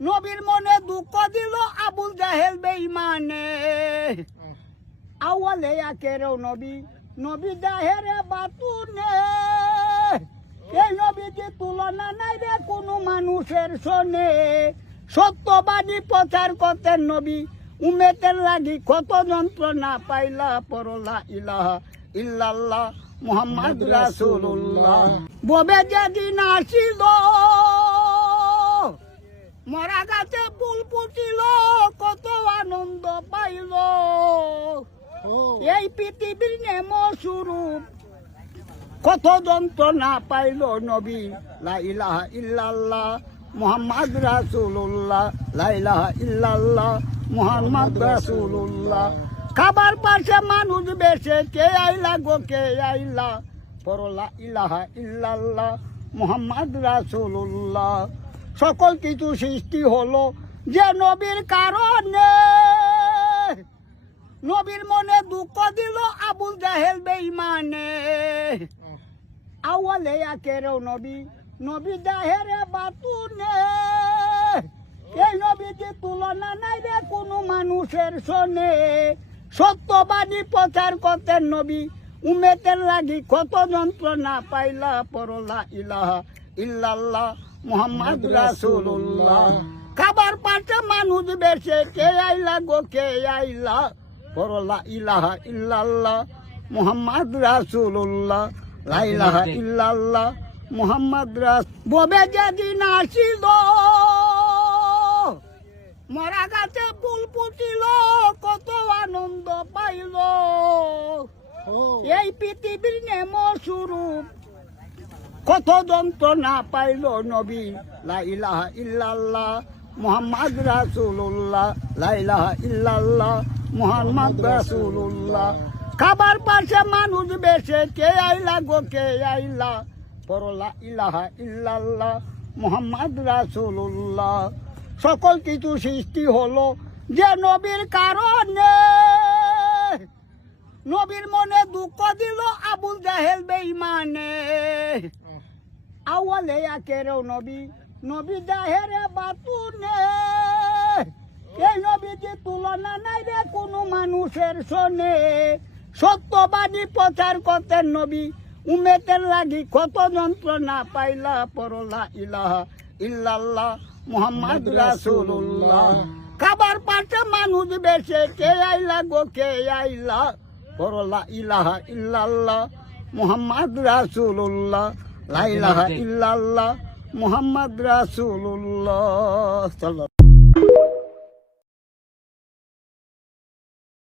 নবীর মনে দুঃখ দিল আবুল জাহেল বেঈমানে আওয়ালে আখেরেও নবী নবী জাহেরে বাতুনে এই নবীর তুলনা নাই রে কোনো মানুষের শোনে সত্যবাদী প্রচার করতেন নবী উম্মতের লাগি কত যন্ত্রণা পাইলা পরলা ইলাহা ইল্লাল্লাহ মুহাম্মদ রাসূলুল্লাহ ববে যেদিন আসিল মরা গাছে ফুল ফুটিল কত আনন্দ পাইল এই পৃথিবীর নেম স্বরূপ কত যন্ত্রণা পাইল নবী লা ইলাহা ইল্লাল্লাহ মুহাম্মদ রাসূলুল্লাহ লা ইলাহা ইল্লাল্লাহ মুহাম্মদ রাসূলুল্লাহ খাবার পাশে মানুষ বেশে কে আইলা গো কে আইলা পরলা ইলাহা ইল্লাল্লাহ মুহাম্মদ রাসূলুল্লাহ সকল কিছু সৃষ্টি হলো যে নবীর কারণে নবীর মনে দুঃখ দিল আবুল জাহেল বেঈমানে আওয়ালে আখেরেও নবী নবী জাহেরে বাতুনে এই নবীর তুলনা নাই রে কোনো মানুষের শোনে সত্যবাদী প্রচার করতেন নবী উম্মতের লাগি কত যন্ত্রণা পাইলা পরলা ইলাহা ইল্লাল্লাহ মুহাম্মদ রাসূলুল্লাহ খাবার পাশে মানুষ বেশে কে আইলা গো কে আইলা পরলা ইলাহা ইল্লাল্লাহ মুহাম্মদ রাসূলুল্লাহ লা ইলাহা ইল্লাল্লাহ মুহাম্মদ ববে যেদিন আসিল মরা গাছে ফুল ফুটিল কত আনন্দ পাইল এই পৃথিবীর নেম স্বরূপ কত যন্ত্রণা পাইল নবী লা ইলাহা ইল্লাল্লাহ মুহাম্মদ রাসূলুল্লাহ লা ইলাহা ইল্লাল্লাহ মুহাম্মদ রাসূলুল্লাহ খাবার পাশে মানুষ বেশে কে আইলা গো কে আইলা পরলা ইলাহা ইল্লাল্লাহ মুহাম্মদ রাসূলুল্লাহ সকল কিছু সৃষ্টি হলো যে নবীর কারণে নবীর মনে দুঃখ দিল আবুল জাহেল বেঈমানে আওয়ালে আখেরেও নবী নবী জাহেরে বাতুনে এই নবীর তুলনা নাই রে কোনো মানুষের শোনে সত্যবাদী প্রচার করতেন নবী উম্মতের লাগি কত যন্ত্রণা পাইলা পরলা ইলাহা ইল্লাল্লাহ মুহাম্মদ রাসূলুল্লাহ খাবার পাশে মানুষ বেশে কে আইলা গো কে আইলা পরলা ইলাহা ইল্লাল্লাহ মুহাম্মদ রাসূলুল্লাহ লা ইলাহা ইল্লাল্লাহ মুহাম্মদ রাসূলুল্লাহ।